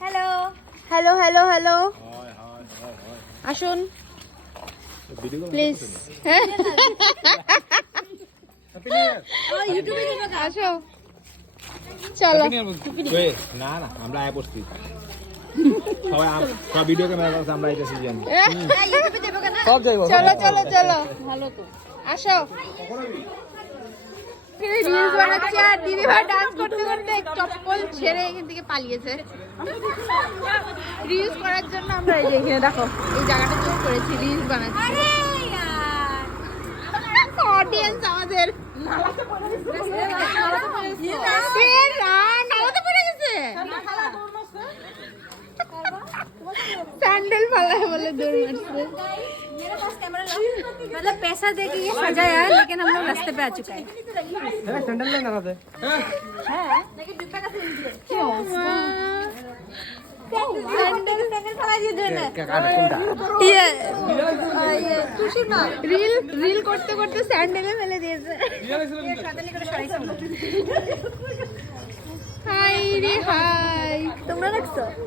hello hello hello hello আসুন please আসো চলো না না আমরা আয় পড়ছি সবাই সব ভিডিও ক্যামেরা আছে আমরা এটা সিজন সব জায়গা চলো চলো চলো ভালো তো আসো রিলস বানাচ্ছে আর দিদিভাই ডান্স করতে করতে চপ্পল ছেড়ে এখান থেকে পালিয়েছে রিলস করার জন্য আমরা এই যে এখানে দেখো এই জায়গাটা চুজ করেছি রিলস বানাচ্ছি অডিয়েন্স আমাদের নালাতে পড়ে গেছে স্যান্ডেল ফালায় বলে দৌড় মারছে मतलब पैसा दे के ये सजाया है लेकिन हम लोग रास्ते पे आ चुका है স্যান্ডেল নেই না রাতে রিল করতে করতে স্যান্ডেলে ফেলে দিয়েছে হাই রে হাই তোমরা রাখছো